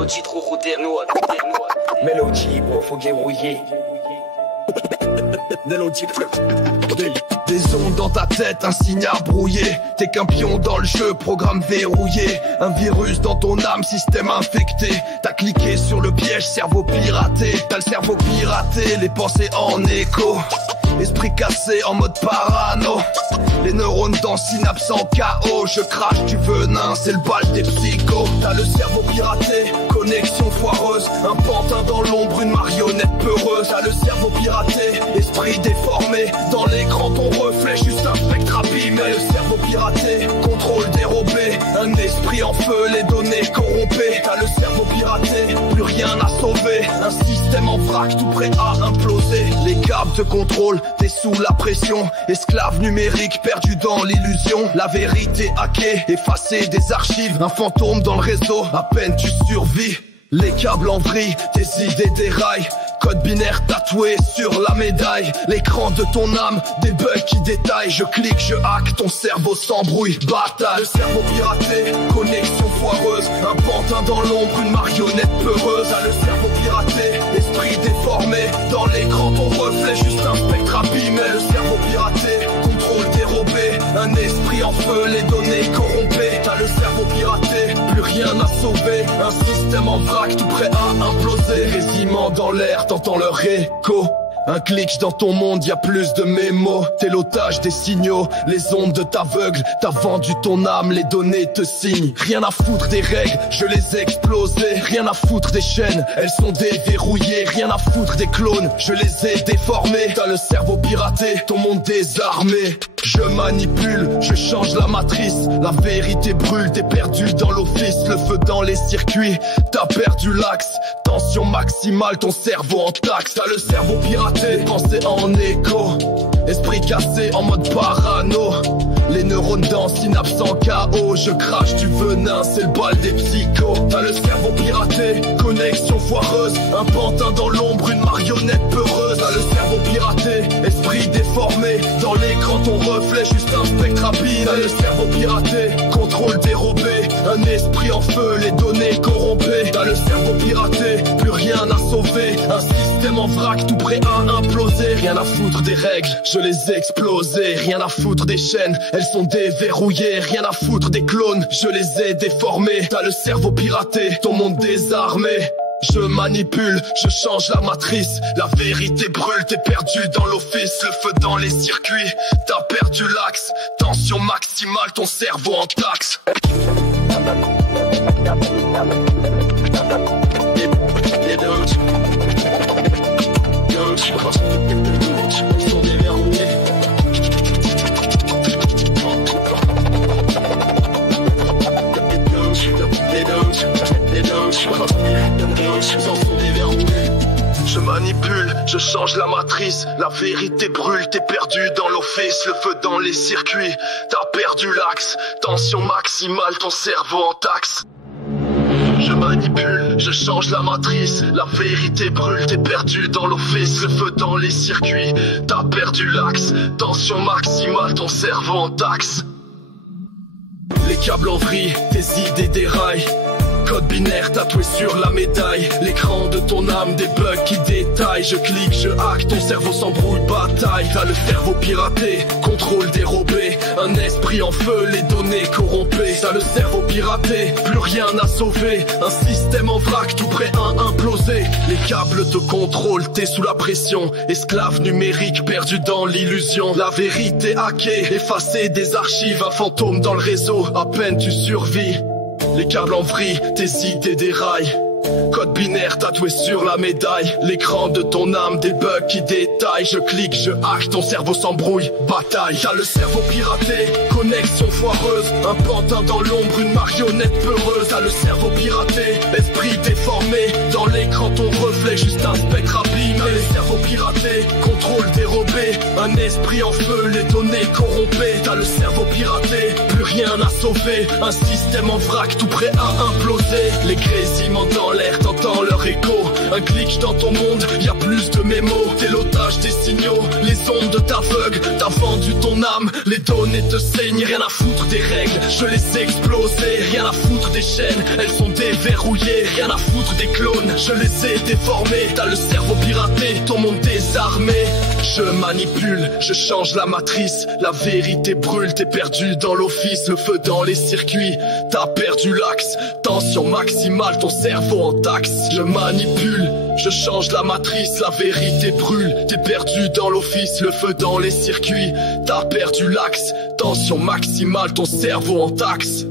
mélodie trop modernoise. Mélodie, bro, faut débrouiller. Mélodie, des ondes dans ta tête, un signal brouillé. T'es qu'un pion dans le jeu, programme verrouillé. Un virus dans ton âme, système infecté. T'as cliqué sur le piège, cerveau piraté. T'as le cerveau piraté, les pensées en écho. Esprit cassé en mode parano. Les neurones dans synapse en chaos. Je crache du venin, c'est le bal des psychos. T'as le cerveau piraté, connexion foireuse. Un pantin dans l'ombre, une marionnette peureuse. T'as le cerveau piraté, esprit déformé. Dans l'écran ton reflet, juste un spectre abîmé. Le cerveau piraté, contrôle dérobé. Un esprit en feu, les données corrompées. T'as le cerveau piraté, plus rien à sauver. Un système en vrac, tout prêt à imploser. Les câbles te contrôlent, t'es sous la pression. Esclave numérique, perdu dans l'illusion. La vérité hackée, effacée des archives. Un fantôme dans le réseau, à peine tu survis. Les câbles en vrille, tes idées déraillent. Code binaire tatoué sur la médaille. L'écran de ton âme, des bugs qui détaillent. Je clique, je hack, ton cerveau s'embrouille. Bataille, le cerveau piraté, connexion foireuse. Un pantin dans l'ombre, une marionnette peureuse. Ah, le cerveau piraté, esprit déformé. Dans l'écran ton reflet, juste un spectre abîmé. Le cerveau piraté, contrôle dérobé. Un esprit en feu, les données corrompées. T'as le cerveau piraté, plus rien à sauver. Un système en vrac, tout prêt à imploser. Résiment dans l'air, t'entends leur écho. Un clic dans ton monde, y a plus de mémos. T'es l'otage des signaux, les ondes de t'aveugle. T'as vendu ton âme, les données te signent. Rien à foutre des règles, je les ai explosées. Rien à foutre des chaînes, elles sont déverrouillées. Rien à foutre des clones, je les ai déformés. T'as le cerveau piraté, ton monde désarmé. Je manipule, je change la matrice. La vérité brûle, t'es perdu dans l'office. Le feu dans les circuits, t'as perdu l'axe. Tension maximale, ton cerveau en taxe. T'as le cerveau piraté, pensée en écho. Esprit cassé en mode parano. Les neurones dans synapse en chaos. Je crache du venin, c'est le bal des psychos. T'as le cerveau piraté, connexion foireuse. Un pantin dans l'ombre, une marionnette peureuse. T'as le cerveau piraté, esprit déformé. Dans l'écran ton reflet, juste un spectre abîmé. T'as le cerveau piraté, contrôle dérobé. Un esprit en feu, les données corrompées. T'as le cerveau piraté, plus rien à sauver. Un système en vrac, tout prêt à imploser. Rien à foutre des règles, je les ai explosées. Rien à foutre des chaînes, elles sont déverrouillées. Rien à foutre des clones, je les ai déformés. T'as le cerveau piraté, ton monde désarmé. Je manipule, je change la matrice. La vérité brûle, t'es perdu dans l'office. Le feu dans les circuits, t'as perdu l'axe. Tension maximale, ton cerveau en taxe. Ils sont déverrouillés. Je manipule, je change la matrice. La vérité brûle, t'es perdu dans l'office. Le feu dans les circuits, t'as perdu l'axe. Tension maximale, ton cerveau en taxe. Je manipule, je change la matrice. La vérité brûle, t'es perdu dans l'office. Le feu dans les circuits, t'as perdu l'axe. Tension maximale, ton cerveau en taxe. Les câbles en vrille, tes idées déraillent. Code binaire tatoué sur la médaille. L'écran de ton âme, des bugs qui détaillent. Je clique, je hack, ton cerveau s'embrouille, bataille. T'as le cerveau piraté, contrôle dérobé. Un esprit en feu, les données corrompées. T'as le cerveau piraté, plus rien à sauver. Un système en vrac, tout prêt à imploser. Les câbles te contrôlent, t'es sous la pression. Esclave numérique, perdu dans l'illusion. La vérité hackée, effacée des archives. Un fantôme dans le réseau, à peine tu survis. Les câbles en vrille, tes idées déraillent. Code binaire tatoué sur la médaille. L'écran de ton âme, des bugs qui détaillent. Je clique, je hack, ton cerveau s'embrouille, bataille. T'as le cerveau piraté, connexion foireuse. Un pantin dans l'ombre, une marionnette peureuse. T'as le cerveau piraté, esprit déformé. Dans l'écran ton reflet, juste un spectre abîmé. T'as le cerveau piraté, contrôle dérobé. Un esprit en feu, les données corrompées. T'as le cerveau piraté, plus rien à sauver. Un système en vrac, tout prêt à imploser. Les grésillements dans l'air, t'entends leur écho. Un clic dans ton monde, y a plus de mémos. T'es l'otage des signaux, les ondes t'aveuglent. T'as vendu ton âme, les données te saignent. Rien à foutre des règles, je les ai explosées. Rien à foutre des chaînes, elles sont déverrouillées. Rien à foutre des clones, je les ai déformés. T'as le cerveau piraté, ton monde désarmé. Je manipule, je change la matrice. La vérité brûle, t'es perdu dans l'office. Le feu dans les circuits, t'as perdu l'axe. Tension maximale, ton cerveau en taxe. Je manipule, je change la matrice. La vérité brûle, t'es perdu dans l'office. Le feu dans les circuits, t'as perdu l'axe. Tension maximale, ton cerveau en taxe.